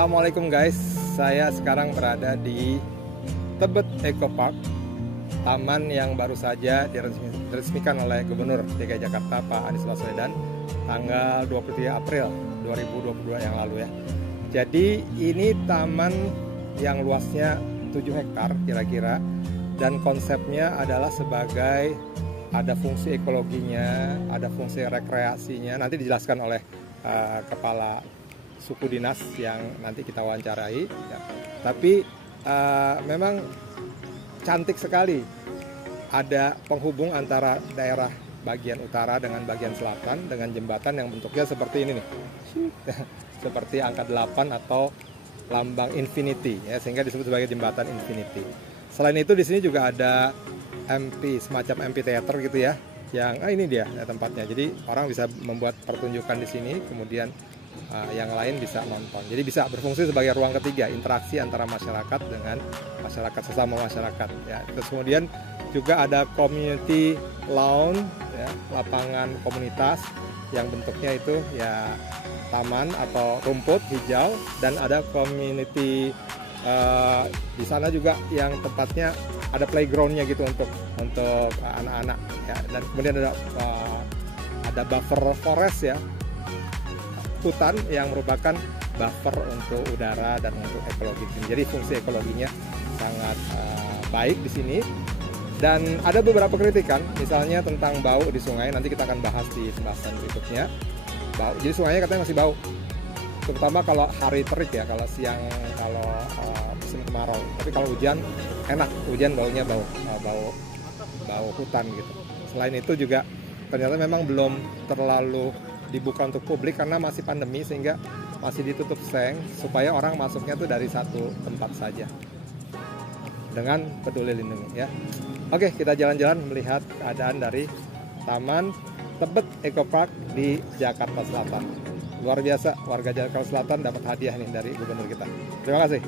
Assalamualaikum guys, saya sekarang berada di Tebet Eco Park, taman yang baru saja diresmikan oleh Gubernur DKI Jakarta Pak Anies Baswedan tanggal 23 April 2022 yang lalu ya. Jadi ini taman yang luasnya 7 hektar kira-kira, dan konsepnya adalah sebagai ada fungsi ekologinya, ada fungsi rekreasinya, nanti dijelaskan oleh kepala suku dinas yang nanti kita wawancarai ya. Tapi memang cantik sekali, ada penghubung antara daerah bagian utara dengan bagian selatan dengan jembatan yang bentuknya seperti ini nih seperti angka 8 atau lambang infinity ya, sehingga disebut sebagai jembatan infinity. Selain itu di sini juga ada semacam amphitheater gitu ya, yang ini dia ya, tempatnya. Jadi orang bisa membuat pertunjukan di sini, kemudian yang lain bisa nonton. Jadi bisa berfungsi sebagai ruang ketiga, interaksi antara masyarakat dengan masyarakat sesama masyarakat ya. Terus kemudian juga ada community lawn ya, lapangan komunitas yang bentuknya itu ya taman atau rumput hijau, dan ada community di sana juga yang tempatnya ada playgroundnya gitu untuk anak-anak ya. Dan kemudian ada buffer forest ya, hutan yang merupakan buffer untuk udara dan untuk ekologi. Jadi fungsi ekologinya sangat baik di sini. Dan ada beberapa kritikan, misalnya tentang bau di sungai. Nanti kita akan bahas di pembahasan berikutnya. Bau, jadi sungainya katanya masih bau, terutama kalau hari terik ya, kalau siang, kalau musim kemarau. Tapi kalau hujan enak, hujan baunya bau hutan gitu. Selain itu juga ternyata memang belum terlalu dibuka untuk publik karena masih pandemi, sehingga masih ditutup seng supaya orang masuknya tuh dari satu tempat saja dengan peduli lindungi ya. Oke, kita jalan-jalan melihat keadaan dari Taman Tebet Eco Park di Jakarta Selatan. Luar biasa, warga Jakarta Selatan dapat hadiah nih dari gubernur kita. Terima kasih.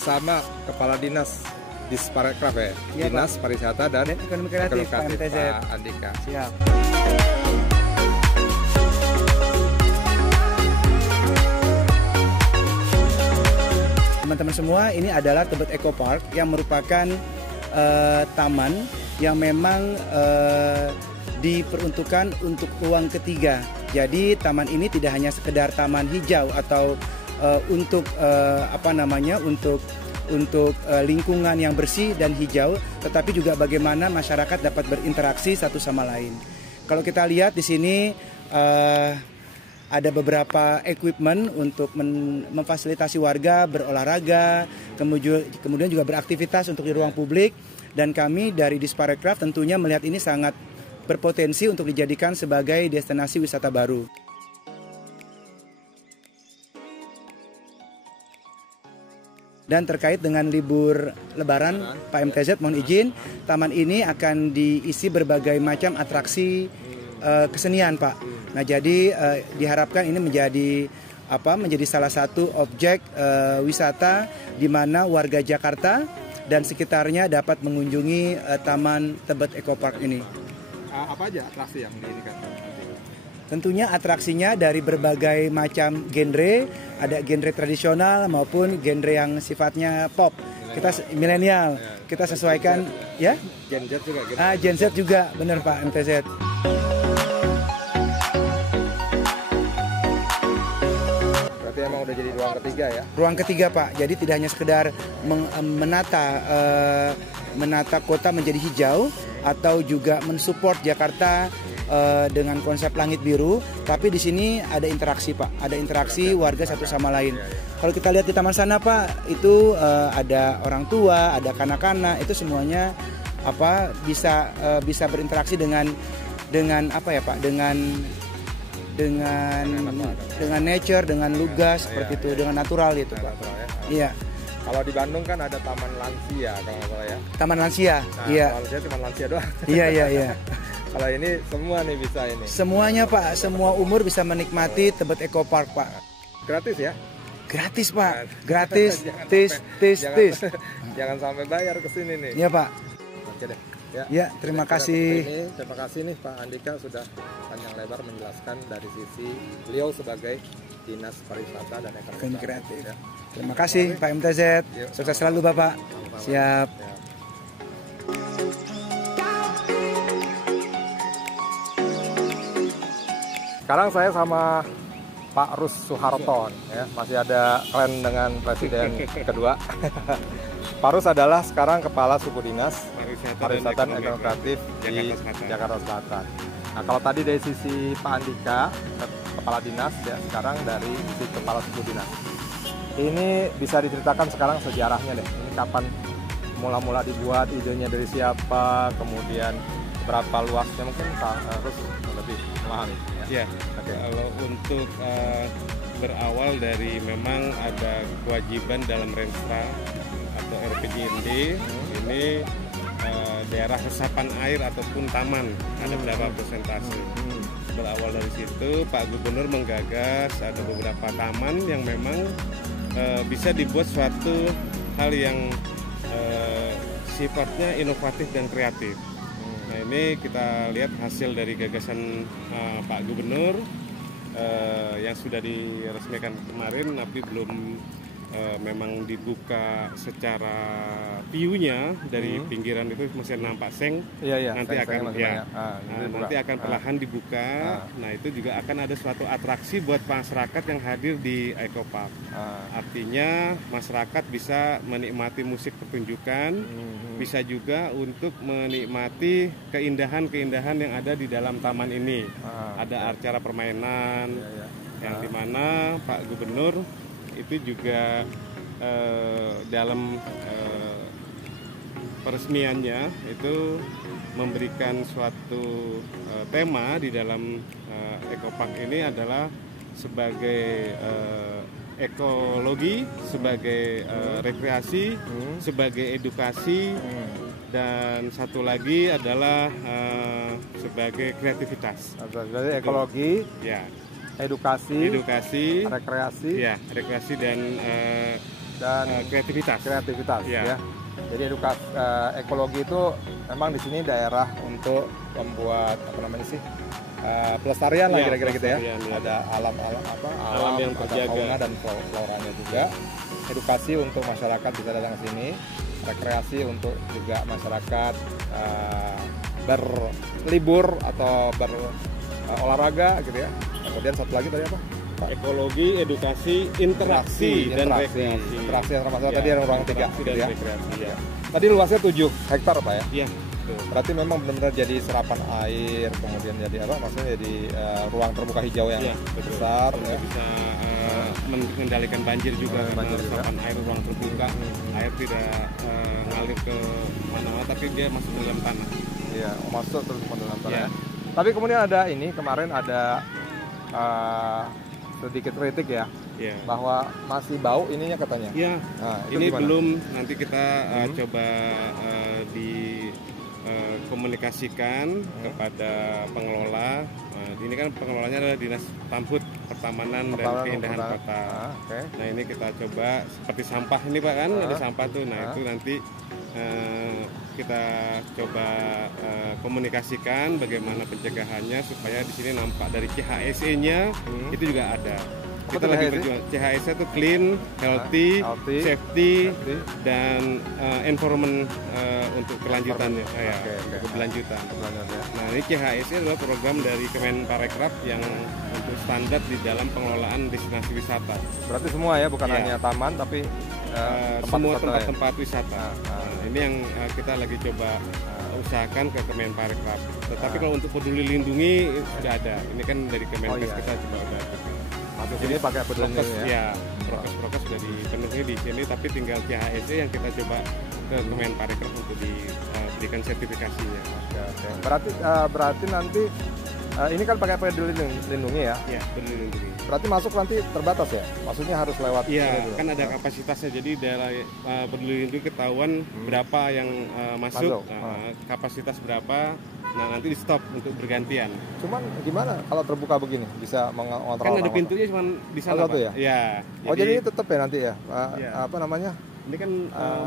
Bersama Kepala Dinas Disparekraf ya, Dinas Pak. Pariwisata dan Ekonomi Kreatif Pak Andika. Siap. Teman-teman semua, ini adalah Tebet Eco Park yang merupakan taman yang memang diperuntukkan untuk ruang ketiga. Jadi taman ini tidak hanya sekedar taman hijau atau untuk lingkungan yang bersih dan hijau, tetapi juga bagaimana masyarakat dapat berinteraksi satu sama lain. Kalau kita lihat di sini ada beberapa equipment untuk memfasilitasi warga berolahraga, kemudian juga beraktivitas untuk di ruang publik, dan kami dari Disparekraf tentunya melihat ini sangat berpotensi untuk dijadikan sebagai destinasi wisata baru. Dan terkait dengan libur Lebaran, Pak MTZ mohon izin, taman ini akan diisi berbagai macam atraksi kesenian, Pak. Nah, jadi diharapkan ini menjadi salah satu objek wisata di mana warga Jakarta dan sekitarnya dapat mengunjungi Taman Tebet Eco Park ini. Apa aja atraksi yang diinikan? Tentunya atraksinya dari berbagai macam genre, ada genre tradisional maupun genre yang sifatnya pop. Kita milenial, kita sesuaikan ya. Gen Z juga. Gen Z juga, benar Pak MTZ. Berarti emang udah jadi ruang ketiga ya? Ruang ketiga Pak, jadi tidak hanya sekedar menata kota menjadi hijau atau juga mensupport Jakarta dengan konsep langit biru, tapi di sini ada interaksi Pak, ada interaksi warga satu sama lain. Kalau kita lihat di taman sana Pak, itu ada orang tua, ada kanak-kanak, itu semuanya bisa berinteraksi dengan apa ya Pak, dengan nature, dengan lugas seperti itu, dengan natural itu Pak. Iya. Kalau di Bandung kan ada Taman Lansia kalau nggak salah ya. Taman Lansia, nah, iya. Taman Lansia cuma lansia doang. Iya. Kalau ini semua nih bisa ini. Semuanya Pak, semua umur bisa menikmati Tebet Eco Park Pak. Gratis ya? Gratis Pak, gratis. tis. Jangan sampai bayar ke sini nih. Iya Pak. Oke deh. Ya, terima kasih. Terima kasih nih Pak Andika sudah panjang lebar menjelaskan dari sisi beliau sebagai Dinas Pariwisata dan Ekonomi Kreatif. Ya. Terima kasih Pak MTZ. Sukses selalu Bapak. Siap. Ya. Sekarang saya sama Pak Rus Suharton, ya, masih ada klan dengan Presiden kedua. Pak Rus adalah sekarang Kepala Suku Dinas Pariwisata dan Ekonomi Kreatif di Jakarta Selatan. Nah, kalau tadi dari sisi Pak Andika, Kepala Dinas, ya, sekarang dari sisi Kepala Suku Dinas. Ini bisa diceritakan sekarang sejarahnya deh. Ini kapan mula-mula dibuat, idenya dari siapa, kemudian berapa luasnya, mungkin harus lebih memahami. Ya, kalau untuk berawal dari memang ada kewajiban dalam Renstra atau RPJMD, ini daerah resapan air ataupun taman, ada berapa persentase. Berawal dari situ, Pak Gubernur menggagas ada beberapa taman yang memang bisa dibuat suatu hal yang sifatnya inovatif dan kreatif. Nah, ini kita lihat hasil dari gagasan Pak Gubernur yang sudah diresmikan kemarin, tapi belum memang dibuka secara view-nya dari pinggiran itu masih nampak seng. Iya, nanti akan nanti akan perlahan dibuka. Nah, itu juga akan ada suatu atraksi buat masyarakat yang hadir di Eco Park. Artinya masyarakat bisa menikmati musik pertunjukan, bisa juga untuk menikmati keindahan-keindahan yang ada di dalam taman ini. Ada acara permainan yang dimana Pak Gubernur itu juga dalam peresmiannya itu memberikan suatu tema di dalam Eco Park ini adalah sebagai ekologi, sebagai rekreasi, sebagai edukasi, dan satu lagi adalah sebagai kreativitas. Jadi ekologi, ya, edukasi, rekreasi dan kreativitas. Ya. Jadi ekologi itu memang di sini daerah untuk membuat pelestarian lah kira-kira gitu ya. Ada alam yang terjaga, fauna dan floranya juga. Edukasi untuk masyarakat bisa datang ke sini. Rekreasi untuk juga masyarakat berlibur atau berolahraga gitu ya. Kemudian satu lagi tadi apa? Ekologi, edukasi, interaksi dan rekreasi. Interaksi antara masyarakat tadi ada ruang 3 gitu ya. Rekreasi, ya. Tadi luasnya 7 hektar Pak ya? Iya. Berarti memang benar-benar jadi serapan air, kemudian jadi apa? Maksudnya jadi ruang terbuka hijau yang besar ya. Bisa mengendalikan banjir juga, serapan air, ruang terbuka. Air tidak ngalir ke mana-mana, tapi dia masuk ke dalam tanah. Iya, masuk terus ke dalam tanah. Ya. Tapi kemudian ada ini, kemarin ada sedikit kritik ya, bahwa masih bau ininya katanya. Iya, ini gimana? Belum, nanti kita coba komunikasikan kepada pengelola. Ini kan pengelolanya adalah Dinas Tamhut, Pertamanan dan Keindahan Kota. Nah, ini kita coba seperti sampah ini Pak kan, ada sampah tuh. Nah, itu nanti kita coba komunikasikan bagaimana pencegahannya supaya di sini nampak dari CHSE-nya itu juga ada. Kita lagi berjuang. CHSE itu clean, healthy, safety, dan environment untuk kelanjutannya. Keberlanjutan. Nah, ini CHSE adalah program dari Kemenparekraf yang untuk standar di dalam pengelolaan destinasi wisata. Berarti semua ya, bukan hanya taman tapi semua tempat-tempat wisata. Ini yang kita lagi coba usahakan ke Kemenparekraf. Tetapi kalau untuk peduli lindungi sudah ada. Ini kan dari Kemenkes kita juga udah. Masuk sini pakai peduli lindungi ya. Prokes sudah dipenuhi di sini, tapi tinggal CHSE yang kita coba ke Kemenparekraf untuk diberikan sertifikasinya. Berarti nanti ini kan pakai peduli lindungi ya? Iya, peduli lindungi. Berarti masuk nanti terbatas ya? Maksudnya harus lewat? Iya, kan ada kapasitasnya. Jadi daerah peduli lindungi ketahuan berapa yang masuk, kapasitas berapa. Nah nanti di stop untuk bergantian. Cuman gimana kalau terbuka begini bisa mengontrol? Kan ada pintunya cuma di sana, Pak. Ya? Ya. Oh jadi ini tetap ya nanti ya? Ya. Apa namanya? Ini kan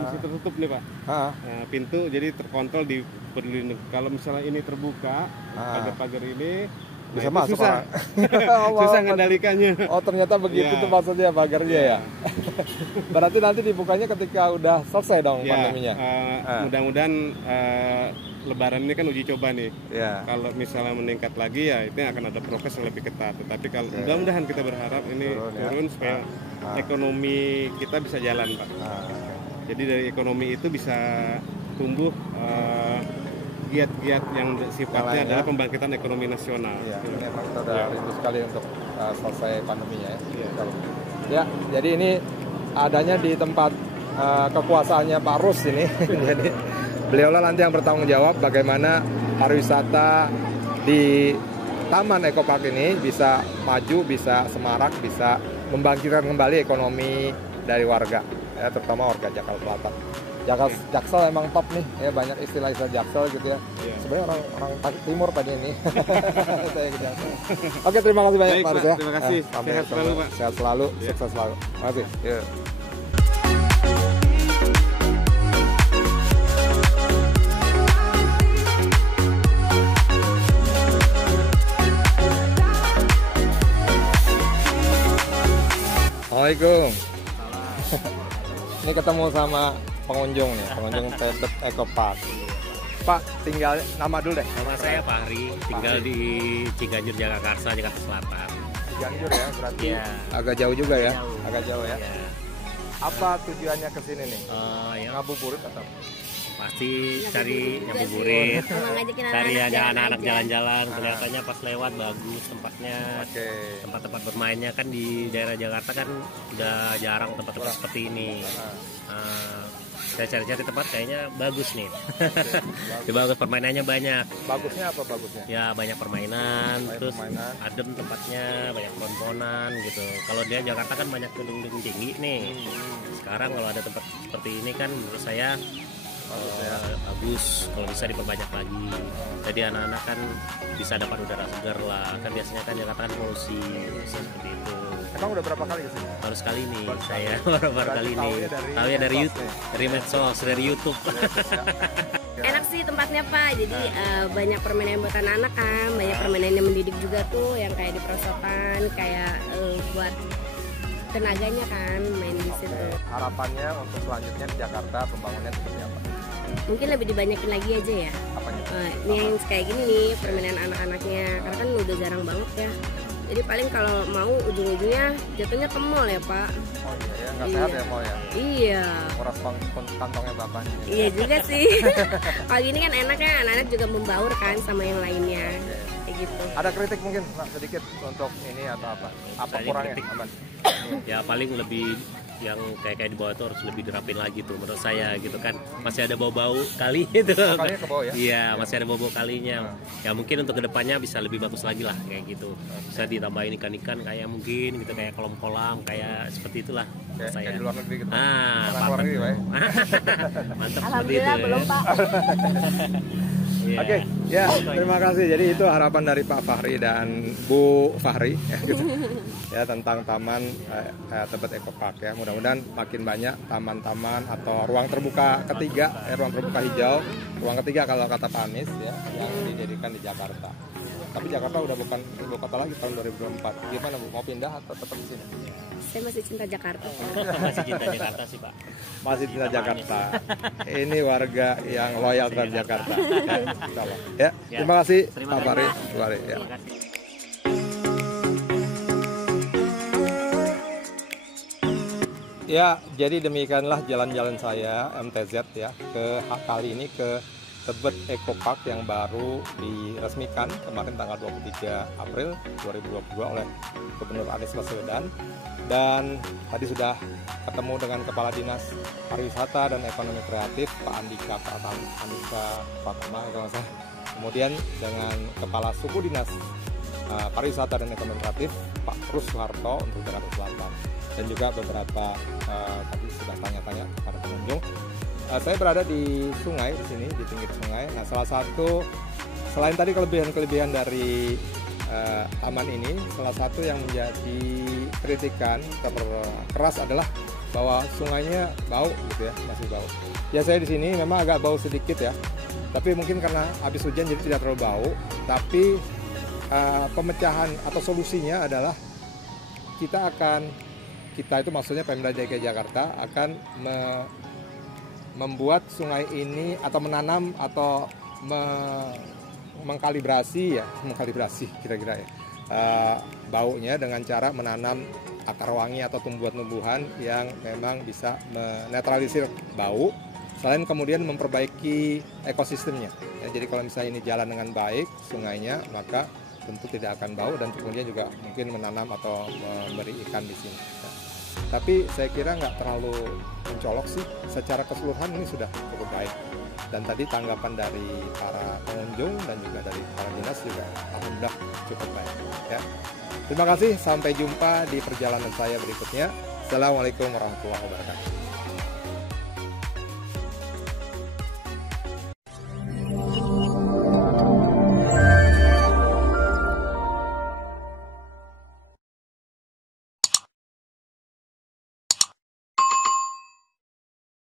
masih tertutup nih Pak. Nah, pintu jadi terkontrol di peduli. Kalau misalnya ini terbuka, pagar-pagar ini bisa masuk susah. Susah ngendalikannya. Oh ternyata begitu tuh maksudnya pagarnya ya. Berarti nanti dibukanya ketika udah selesai dong pandeminya. Mudah-mudahan Lebaran ini kan uji coba nih. Kalau misalnya meningkat lagi ya itu akan ada prokes yang lebih ketat. Tetapi kalau mudah-mudahan kita berharap ini turun supaya ekonomi kita bisa jalan Pak. Jadi dari ekonomi itu bisa tumbuh giat-giat yang sifatnya adalah pembangkitan ekonomi nasional. Iya, ini memang kita udah rindu sekali untuk selesai pandeminya ya. Ya, jadi ini adanya di tempat kekuasaannya Pak Rus ini. Jadi beliaulah nanti yang bertanggung jawab bagaimana pariwisata di Taman Eco Park ini bisa maju, bisa semarak, bisa membangkitkan kembali ekonomi dari warga, ya, terutama warga Jakarta Selatan. Jaksel emang top nih, ya banyak istilah-istilah Jaksel gitu ya. Sebenarnya orang timur tadi ini. Oke, terima kasih banyak Pak Rus ya. Terima kasih. Sehat selalu Pak. Sehat selalu, sukses selalu. Terima kasih. Assalamualaikum. Ini ketemu sama pengunjung nih, pengunjung Tebet Eco Park. Pak, tinggal nama dulu deh. Nama saya Fahri, tinggal di Ciganjur, Jakarta Selatan. Ciganjur ya, berarti ya. Agak jauh juga ya? Jauh. Agak jauh ya? Ya. Apa tujuannya ke sini nih? Ya. Ngabuburit atau? Pasti cari ngabuburit, cari anak-anak jalan-jalan. Kelihatannya pas lewat bagus tempatnya. Tempat-tempat bermainnya kan di daerah Jakarta kan udah jarang tempat-tempat seperti ini. Saya cari-cari tempat kayaknya bagus nih. Bagus, permainannya banyak. Bagusnya apa bagusnya? Ya banyak permainan, terus adem tempatnya, banyak ponponan gitu. Kalau dia Jakarta kan banyak gedung-gedung tinggi nih. Sekarang kalau ada tempat seperti ini kan menurut saya bagus, kalau bisa diperbanyak lagi. Jadi anak-anak kan bisa dapat udara segar lah. Kan biasanya kan Jakarta kan polusi seperti itu. Emang udah berapa kali kesini? Baru sekali nih, saya baru kali ini. Tahu ya dari YouTube, dari medsos, dari YouTube. Enak sih tempatnya Pak, jadi banyak permainan buat anak-anak kan, banyak permainan yang mendidik juga tuh, yang kayak di perosotan, kayak buat tenaganya kan main di situ. Harapannya untuk selanjutnya di Jakarta pembangunannya seperti apa? Mungkin lebih dibanyakin lagi aja ya. Apanya? Ini yang kayak gini nih permainan anak-anaknya, karena kan udah jarang banget ya. Jadi paling kalau mau ujung-ujungnya jatuhnya ke mall ya Pak. Oh iya ya, nggak sehat ya mall ya? Iya. Kuras kantongnya bapaknya. Iya juga sih. Kalau gini kan enaknya anak-anak juga membaur kan sama yang lainnya. Kayak gitu. Ada kritik mungkin sedikit untuk ini atau apa? Apa kurangnya? Aman. Ya paling lebih yang kayak di bawah itu harus lebih dirapin lagi tuh menurut saya gitu kan, masih ada bau-bau kali itu. Kalinya ke bawah ya? Iya, masih ada bau-bau kalinya. Ya mungkin untuk kedepannya bisa lebih bagus lagi lah kayak gitu. Bisa ditambahin ikan-ikan kayak mungkin gitu, kayak kolam-kolam kayak seperti itulah. Kayak di luar negeri gitu. Mantap. Mantap seperti itu. Alhamdulillah belum Pak. Oke, ya terima kasih. Jadi itu harapan dari Pak Fahri dan Bu Fahri ya, gitu. Ya tentang Taman Tebet Eco Park ya. Mudah-mudahan makin banyak taman-taman atau ruang terbuka ketiga, ruang terbuka hijau, ruang ketiga kalau kata Pak Anies ya, yang dijadikan di Jakarta. Tapi Jakarta udah bukan ibu kota lagi tahun 2024. Gimana Bu? Mau pindah atau tetap di sini? Saya masih cinta Jakarta. Masih cinta Jakarta sih Pak. Masih cinta Jakarta. Ini warga yang loyal terhadap Jakarta. Ya, terima kasih Pak Fahri. Ya. Ya, jadi demikianlah jalan-jalan saya MTZ ya kali ini ke Tebet Eco Park yang baru diresmikan kemarin tanggal 23 April 2022 oleh Gubernur Anies Baswedan. Dan tadi sudah ketemu dengan Kepala Dinas Pariwisata dan Ekonomi Kreatif Pak Andika Pratama kalau saya. Kemudian dengan Kepala Suku Dinas Pariwisata dan Ekonomi Kreatif Pak Rus Soeharto untuk Jakarta Selatan. Dan juga beberapa tadi sudah tanya-tanya kepada pengunjung. Saya berada di sungai di sini, di pinggir sungai. Nah, salah satu selain tadi kelebihan-kelebihan dari taman ini, salah satu yang menjadi kritikan terkeras adalah bahwa sungainya bau gitu ya, masih bau. Ya saya di sini memang agak bau sedikit ya, tapi mungkin karena habis hujan jadi tidak terlalu bau. Tapi pemecahan atau solusinya adalah kita itu maksudnya Pemda DKI Jakarta akan membuat sungai ini atau menanam atau mengkalibrasi kira-kira ya baunya dengan cara menanam akar wangi atau tumbuhan-tumbuhan yang memang bisa menetralisir bau, selain kemudian memperbaiki ekosistemnya ya. Jadi kalau misalnya ini jalan dengan baik sungainya, maka tentu tidak akan bau dan kemudian juga mungkin menanam atau memberi ikan di sini ya. Tapi saya kira nggak terlalu mencolok sih, secara keseluruhan ini sudah cukup baik. Dan tadi tanggapan dari para pengunjung dan juga dari para dinas juga alhamdulillah cukup baik ya. Terima kasih, sampai jumpa di perjalanan saya berikutnya. Assalamualaikum warahmatullahi wabarakatuh.